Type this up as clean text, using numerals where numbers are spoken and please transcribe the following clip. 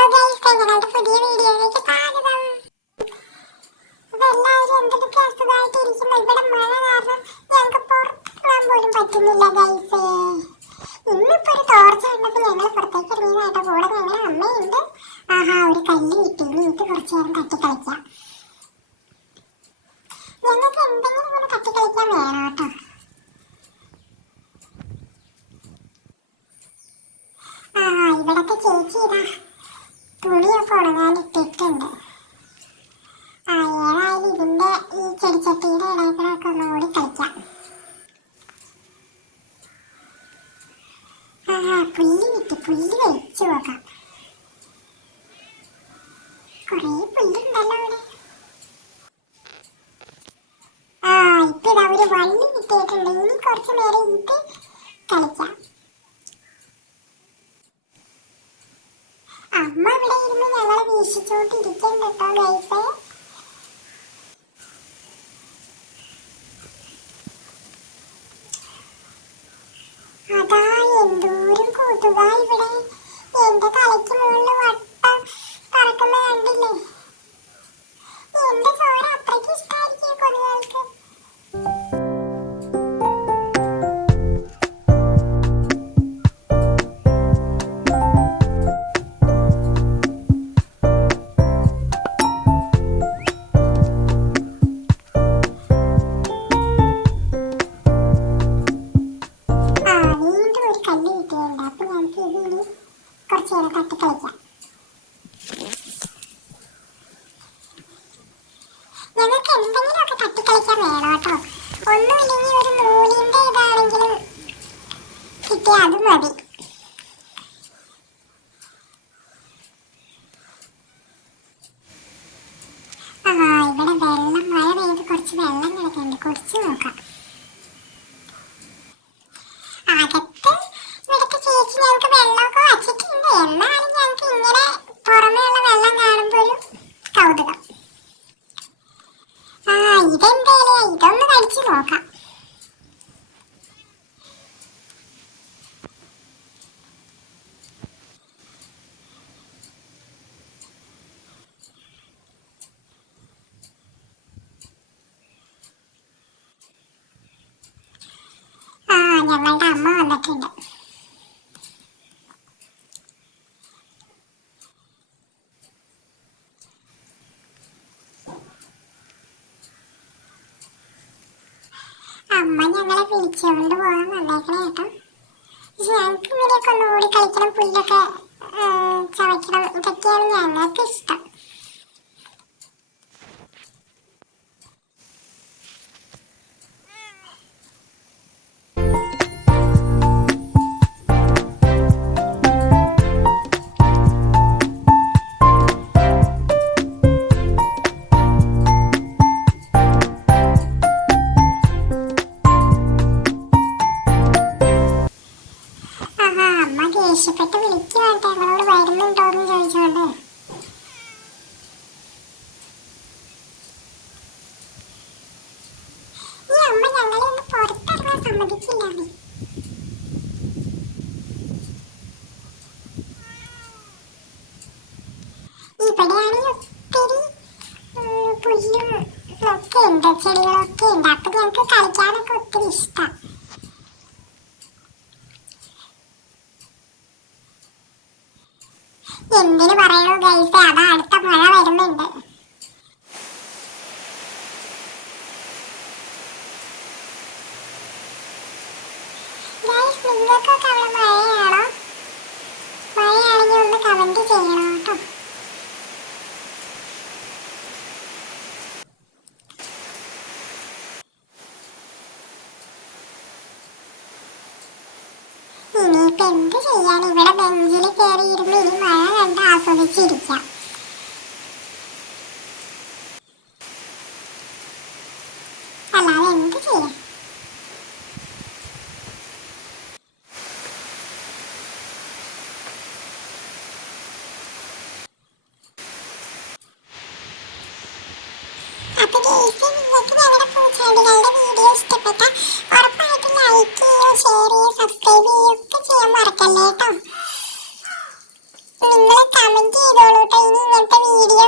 Hello guys, ഞങ്ങളുടെ പുതിയ വീഡിയോയിലേക്ക് സ്വാഗതം. അപ്പൊ എല്ലാവരും എന്തൊക്കെ അസുഖമായിട്ടിരിക്കുന്നു. ഇവിടെ മഴ കാരണം ഞങ്ങൾക്ക് പുറത്തിറങ്ങാൻ പോലും പറ്റുന്നില്ല ഗൈസ്. ഇന്നിപ്പോ ഒരു തോർച്ച കണ്ടപ്പോൾ ഞങ്ങൾ പുറത്തേക്ക് ഇറങ്ങിയതായിട്ട്. കൂടെ ഞങ്ങളുടെ അമ്മയുണ്ട്. ആഹാ, ഒരു കല്ല് കിട്ടിയിരുന്നു. ഇത് കുറച്ചു നേരം തട്ടിക്കളിക്കാം. ഞങ്ങൾക്ക് എന്തെങ്കിലും ഒന്ന് തട്ടിക്കളിക്കാൻ വേണം കേട്ടോ. ഇവിടത്തെ ചേച്ചി ഇതാ തുണിയൊക്കെ ഉണങ്ങാൻ ഇട്ടിട്ടുണ്ട്. ഏതായാലും ഇതിന്റെ ഈ ചെടിച്ചട്ടിയുടെ ഇടയ്ക്കിടൊക്കെ ഒന്ന് ഓടി കളിക്കാം. പുല്ല് കിട്ടി, പുല്ല് കഴിച്ചു നോക്കാം. കൊറേ പുല്ലുണ്ടല്ലോ ഇവിടെ. ഇപ്പൊ ഇതാ ഒരു വള്ളി കിട്ടിയിട്ടുണ്ട്. ഇനി കുറച്ചു നേരം ഇത് കളിക്കാം. അമ്മ ഇവിടെ ഇരുന്ന് ഞങ്ങളെ വീക്ഷിച്ചോണ്ടിരിക്കുന്നു കേട്ടോ ഗൈസ്. അതാ എന്തോരം കൊതുകാ ഇവിടെ. എന്റെ തലയ്ക്ക് മുകളിൽ വട്ടം പറക്കുന്ന കണ്ടില്ലേ. എന്റെ ചോര അത്രയ്ക്ക് ഇഷ്ടമായിരിക്കും കൊതുകൾക്ക്. കുറച്ചു നേരം തട്ടിക്കളിക്കാം. ഞങ്ങൾക്ക് എന്തെങ്കിലുമൊക്കെ തട്ടിക്കളിക്കാൻ വേണം കേട്ടോ. ഒന്നുമില്ലെങ്കിൽ ഒരു നൂലിന്റെ ഇതാണെങ്കിലും കിട്ടിയാൽ അത് മതി. ഇവിടെ വെള്ളം, മഴ പെയ്ത് കുറച്ച് വെള്ളം കിടക്കുന്നുണ്ട്. കുടിച്ചു നോക്കാം. അകത്ത് ഇവിടുത്തെ ചേച്ചി ഞങ്ങൾക്ക് വെള്ളമൊക്കെ വച്ചിട്ടുണ്ട്. എന്നാലും ഞങ്ങൾക്ക് ഇങ്ങനെ പുറമേയുള്ള വെള്ളം കാണുമ്പോൾ ഒരു കൗതുകം. ഇതെന്തേലേ, ഇതൊന്ന് കഴിച്ചു നോക്കാം. ഞങ്ങളുടെ അമ്മ വന്നിട്ടുണ്ട്. അമ്മ ഞങ്ങളെ വിളിച്ചുകൊണ്ട് പോകാൻ വന്നേക്കണേ കേട്ടോ. ഞങ്ങൾക്ക് ഇങ്ങനെയൊക്കെ ഒന്ന് ഓടി കളിക്കണം, പുല്ലൊക്കെ ചവയ്ക്കണം, ഇതൊക്കെയാണ് ഞങ്ങൾക്ക് ഇഷ്ടം. ദേഷ്യപ്പെട്ട് വിളിക്കുവാട്ടെ ഞങ്ങളോട് വരുന്നുണ്ടോന്ന് ചോദിച്ചോണ്ട്. ഈ അമ്മ ഞങ്ങളെ ഒന്ന് പുറത്തിറങ്ങാൻ സമ്മതിക്കില്ല. ഇവിടെയാണെങ്കിൽ ഒത്തിരി പുല്ലും ഒക്കെ ഉണ്ട്, ചെടികളൊക്കെ ഉണ്ട്. അപ്പൊ ഞങ്ങൾക്ക് കളിക്കാനൊക്കെ ഒത്തിരി ഇഷ്ടം. എന്തിനു പറയണു ഗൈസ്, അതാ അടുത്ത മഴ വരുന്നുണ്ട്. ഗൈസ്, നിങ്ങൾക്കൊക്കെ അവിടെ മഴയാണോ? മഴയാണെങ്കിൽ ഒന്ന് കമന്റ് ചെയ്യണം കേട്ടോ. ഇനിയിപ്പോ എന്ത് ചെയ്യാൻ, ഇവിടെ ബെഞ്ചിൽ കയറി ഇരുന്ന് ഇനി മഴ കണ്ട് ആസ്വദിച്ചിരിക്കാം. അല്ലാതെ എന്ത് ചെയ്യാം. അപ്പൊ നിങ്ങൾക്ക് ഞങ്ങളുടെ പൂച്ചെടികളുടെ വീഡിയോ ഇഷ്ടപ്പെട്ട ഉറപ്പായിട്ടും ലൈക്ക് ചെയ്യുകയോ ഷെയർ ചെയ്യുകയോ സബ്സ്ക്രൈബ് ചെയ്യുകയോ ഒക്കെ ചെയ്യാൻ മറക്കല്ലേ കേട്ടോ. നിങ്ങൾ കമന്റ് കമന്റ് ചെയ്തോളൂ ട്ടോ. ഇനി ഇങ്ങനത്തെ വീഡിയോ